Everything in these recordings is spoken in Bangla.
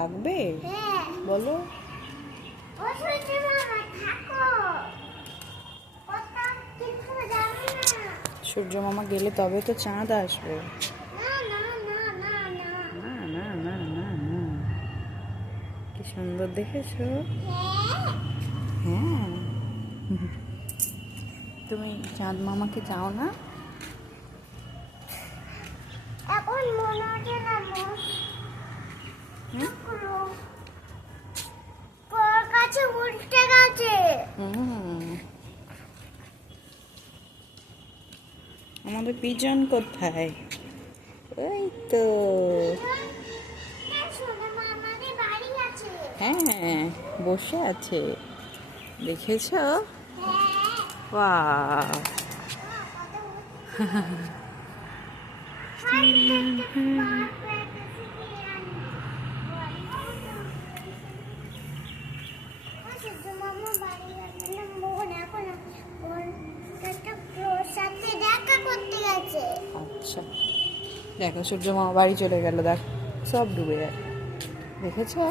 থাকবে? বলো। সূর্য মামা গেলে তবে তো চাঁদ আসবে। না না না না না, কি সুন্দর দেখেছো? হ্যাঁ। তুমি চাঁদ মামাকে চাও না? এখন মনে হচ্ছে না তোর কাছে উল্টে গেছে। আমাদের পিজন কোথায়? ওই তো। হ্যাঁ, বসে আছে, দেখেছো? বাহ। আচ্ছা, দেখো সূর্য মামা বাড়ি চলে গেল, দেখ সব ডুবে যায়, দেখেছো?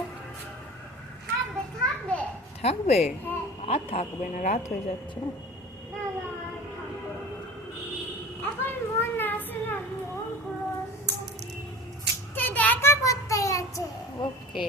থাকবে? আর থাকবে না, রাত হয়ে যাচ্ছে না। এখন মন আসে না, মন দেখা করতে গেছে। ওকে।